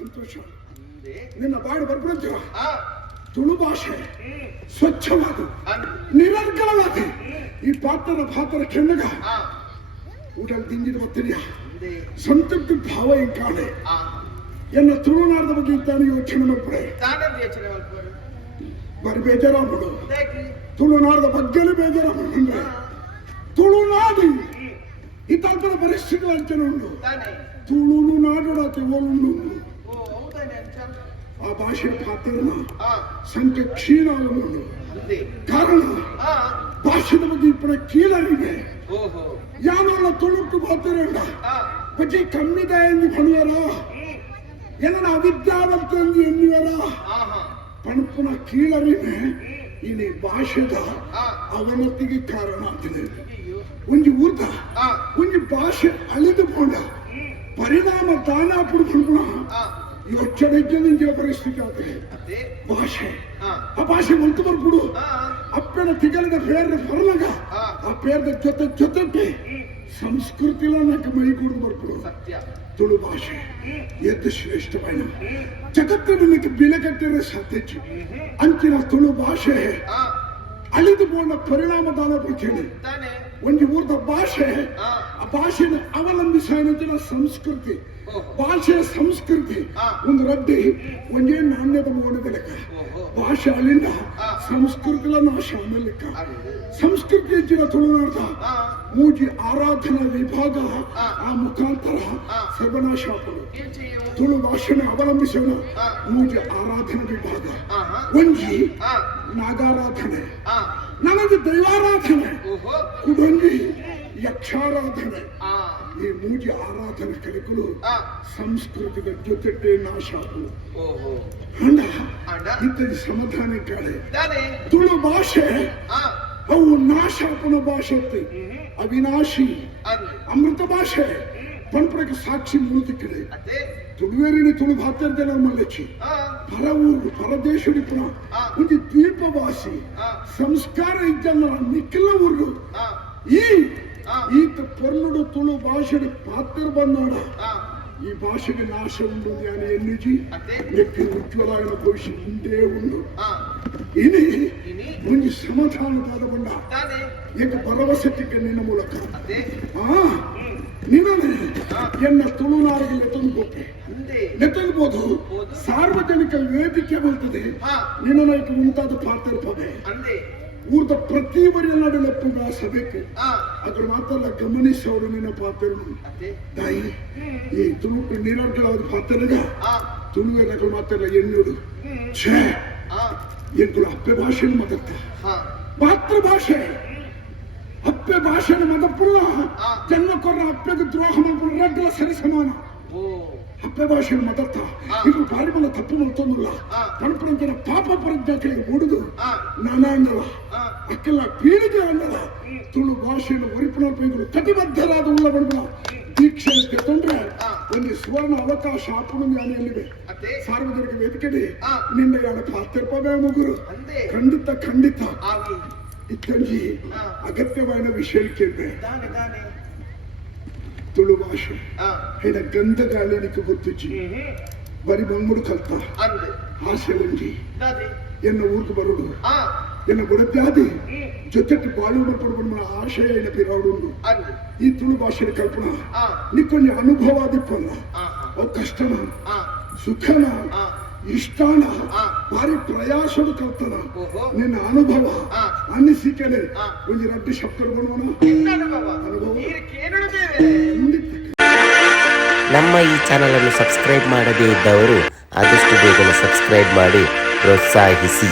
ಸಂತೋಷ ನಿನ್ನ ಬಾಡಿ ಬರ್ಬಿಡ್ತೀವ. ತುಳು ಭಾಷೆ ಸ್ವಚ್ಛವಾದ ನಿರರ್ಗಳವಾದ ಈ ಪಾತ್ರ ಕೆಣ್ಣಗ ಊಟ ತಿಂದಿದ ಗೊತ್ತಿದೆಯ ಸಂತೃಪ್ತಿ ಭಾವ ಹಿಂಗ್ ಕಾಣೆ ಎನ್ನ ತುಳುನಾಡದ ಬಗ್ಗೆ ತಾನು ಯೋಚನೆ ಮಾಡ್ಬಿಡೆ ಬರೀ ಬೇಜಾರಾಗ್ಬಿಡು. ತುಳುನಾಡದ ಬಗ್ಗೆನೇ ಬೇಜಾರಾಗ್ಬಿಡ್ರೆ ತುಳುನಾಡು ಈ ತಲ್ಪದ ಪರಿಸ್ಥಿತಿ ಅಂಚನೆ ಉಂಡು. ತುಳುನು ನಾಡೋಡತ್ತೆ ಓಲುಂಡು ಆ ಭಾಷೆಯ ಪಾತ್ರನ ಸಂಖ್ಯೆ ಕ್ಷೀಣಾಗುಂಡು. ಕಾರಣ ಭಾಷೆದ ಬಗ್ಗೆ ಇಪ್ಪಡ ಕೀಳರಿವೆ ಯಾನಲ್ಲ ತುಳುಕು ಮಾತಾಡ ಬಗ್ಗೆ ಕಮ್ಮಿದ ಎಂದು ಪಣಿಯರ ಎಲ್ಲ ಅವಿದ್ಯಾವಂತ ಎಂದು ಎನ್ನುವರ ಪಣಪುನ ಕೀಳರಿವೆ ಇಲ್ಲಿ ಭಾಷೆದ ಅವನತಿಗೆ ಕಾರಣ ಆಗ್ತದೆ. ಒಂದು ಊರ್ದ ಒಂದು ಭಾಷೆ ಅಳಿದು ಕೊಂಡ ಪರಿಣಾಮ ತಾನ ಪಡ್ಕೊಂಡು ಯೋಚನೆ ಪರಿಸ್ಥಿತಿ ಆಗ್ತದೆ. ಭಾಷೆ ಆ ಭಾಷೆ ಮಂತು ಬರ್ಬಿಡು ಅಪ್ಪನ ತಿಗಲದ ಪೇರ್ದ ಪರಲಗ ಆ ಪೇರ್ದ ಜೊತೆ ಸಂಸ್ಕೃತಿಲ ನಕ್ಕೆ ಮೈ ಕೂಡ ಬರ್ಬಿಡು. ತುಳು ಭಾಷೆ ಎದ್ದು ಶ್ರೇಷ್ಠమైన ಜಗತ್ತಿನ ಬೆಲೆ ಕಟ್ಟಿರೋ ಸತ್ಯಚ್ಚು ಅಂಚಿನ ತುಳು ಭಾಷೆ ಅಳಿದು ಕೊಂಡ ಪರಿಣಾಮದಾನ ಬಿಡ್ತೇನೆ. ಒಂದು ಊರ್ದ ಭಾಷೆ ಆ ಭಾಷೆನ ಅವಲಂಬಿಸಿನ ಸಂಸ್ಕೃತಿ ಭಾಷೆಯ ಸಂಸ್ಕೃತಿ ಒಂದು ರಡ್ಡಿ ಒಂದೇ ನಾಣ್ಯದ ಮೋನದ ಲೆಕ್ಕ ಭಾಷೆ ಅಲ್ಲಿಂದ ಸಂಸ್ಕೃತಿಲ ನಾಶ ಆಮೇಲೆ ಲೆಕ್ಕ ಸಂಸ್ಕೃತಿ ಹೆಚ್ಚಿನ ತುಳುನಾಡ್ದ ಮೂಜಿ ಆರಾಧನಾ ವಿಭಾಗ ಆ ಮುಖಾಂತರ ಸರ್ವನಾಶ ಆಪಡು ತುಳು ಭಾಷೆನ ಅವಲಂಬಿಸೋಣ ಮೂಜಿ ಆರಾಧನಾ ವಿಭಾಗ ಒಂಜಿ ನಾಗಾರಾಧನೆ ನನಗೆ ದೈವಾರಾಧನೆ ಕುಡೊಂಜಿ ಯಕ್ಷಾರಾಧನೆ ಈ ಮೂಜಿ ಆರಾಧನೆ ಕಲಿಕಲು ಸಂಸ್ಕೃತಿದ ಜೊತೆ ನಾಶ ಆಪಡು ಹಂಡ ಇತ್ತೀಚೆ ಸಮಾಧಾನ ಕಾಳೆ ತುಳು ಭಾಷೆ ಅವು ನಾಶ ಆಪನ ಭಾಷೆ ಅವಿನಾಶಿ ಅಮೃತ ಭಾಷೆ ಪಂಪರಕ್ಕೆ ಸಾಕ್ಷಿ ಮೂರ್ತಿಕ್ಕಿದೆ ತುಳುವೇರಿನಿ ತುಳು ಭಾತ್ಯರ್ದೆಲ್ಲ ಮಲ್ಲಚ್ಚಿ ಪರ ಊರು ಪರದೇಶಡಿ ಪುಣ ಒಂದು ದ್ವೀಪ ಭಾಷೆ ಸಂಸ್ಕಾರ ಇದ್ದಲ್ಲ ನಿಖಿಲ ಊರು ಈತ ಪೊರ್ಲುಡು ತುಳು ಭಾಷೆಡಿ ಪಾತ್ರ ಬಂದಾಡ ಈ ಭಾಷೆಗೆ ನಾಶ ಉಂಡು ನಾನು ಎನ್ನುಜಿ ಎಕ್ಕಿ ಉಜ್ವಲಾಯನ ಭವಿಷ್ಯ ಮುಂದೆ ಉಂಡು ಇನಿ ಒಂದು ಸಮಾಧಾನದಾದ ಬಂಡ ಏಕ ಭರವಸೆಟ್ಟಿಗೆ ನಿನ್ನ ಮೂಲಕ ನಿನ್ನೆ ಎನ್ನ ತುಳುನಾಡಿಗೆ ನೆತ್ತಲ್ಬೋದು ಸಾರ್ವಜನಿಕ ವೇದಿಕೆ ಬರ್ತದೆ ನಿನ್ನ ನಾಯಕ ಮುಂತಾದ ಪಾತ್ರ ಇರ್ತದೆ ಊರದ ಪ್ರತಿ ಬರಿಯಲ್ಲಿ ಲೆಪ್ಪುಗ ಸಭೆಗೆ ಅದ್ರ ಮಾತ್ರ ಗಮನಿಸೋರು ನಿನ್ನ ಪಾತ್ರ ತಾಯಿ ಈ ತುಳುಕು ನೀರಾಡ್ಗಳಾದ ಪಾತ್ರಗ ತುಳುವೆಗಳು ಮಾತ್ರ ಎನ್ನುಡು ಛೇ ಎಂಕುಳು ಅಪ್ಪೆ ಭಾಷೆಯನ್ನು ಮದತ್ತ ಮಾತೃಭಾಷೆ ಅಪ್ಪೆ ಭಾಷೆಯನ್ನು ಮದಪ್ಪುಲ್ಲ ಜನ್ಮ ಕೊರ್ರ ಅಪ್ಪೆಗೆ ದ್ರೋಹ ಮಾಡ್ಕೊಂಡು ರಡ್ಗಳ ಸರಿ ಸಮಾನ ಅಪ್ಪೆ ಭಾಷೆಯನ್ನು ಮದತ್ತ ಇದು ಬಾರಿ ಮಲ್ಲ ತಪ್ಪು ಮಾಡ್ತೊಂದಿಲ್ಲ ಪಣಪರಂತರ ಪಾಪ ಪ್ರಜ್ಞಾಕಳಿಗೆ ಮೂಡುದು ನಾನಾಂಡಲ ಅಕ್ಕೆಲ್ಲ ಪೀಳಿಗೆ ಅಂಡಲ ತುಳು ಭಾಷೆಯನ್ನು ಒರಿಪುಣರು ಕಟಿಬದ್ಧರಾದ ಉಳ್ಳ ಬಡಬಲ ದೀಕ್ಷೆಯನ್ನು ತೆತ್ತೊಂಡ್ರೆ ಒಂದು ಸುವರ್ಣ ಅವಕಾಶ ಆಪುಣ ಜ್ಞಾನಿಯಲ್ಲಿವೆ ಸಾರ್ವಜನಿಕ ವೇದಿಕೆಯಲ್ಲಿ ನಿನ್ನ ಯಾರ ಪಾತ್ರಪವೇ ಮುಗುರು ಖಂಡಿತ ಇತ್ತಂಜಿ ಅಗತ್ಯವಾದ ವಿಷಯಕ್ಕೆ ತುಳು ಭಾಷೆ ಹೆಣ ಗಂಧ ಗಾಳಿನಿಕ್ಕೆ ಗೊತ್ತಿಚ್ಚಿ ಬರಿ ಬಂಗುಡು ಕಲ್ತ ಆಸೆ ಒಂಜಿ ಎನ್ನ ಊರಿಗೆ ಬರುಡು ಎನ್ನ ಬುಡತ್ಯಾದಿ ಜೊತೆ ಬಾಳುವ ಪಡ್ಕೊಂಡು ಆಶಯ ಎನ್ನ ಪಿರಾಡು ಈ ತುಳು ಭಾಷೆಯ ಕಲ್ಪನಾ ನಿಕ್ಕೊಂದು ಅನುಭವ ದಿಪ್ಪಲ್ಲ ಅವು ಕಷ್ಟನ ಸುಖನ ಇಷ್ಟಾನ ಭಾರಿ ಪ್ರಯಾಸಡು ಕಲ್ತನ ನಿನ್ನ ಅನುಭವ ಅನ್ನಿಸಿಕೆನೆ ಒಂದು ರಡ್ಡಿ ಶಬ್ದ ಅನುಭವ ನಮ್ಮ ಈ ಚಾನಲ್ ಅನ್ನು ಸಬ್ಸ್ಕ್ರೈಬ್ ಮಾಡದೇ ಇದ್ದವರು ಆದಷ್ಟು ಬೇಗನೆ ಸಬ್ಸ್ಕ್ರೈಬ್ ಮಾಡಿ ಪ್ರೋತ್ಸಾಹಿಸಿ.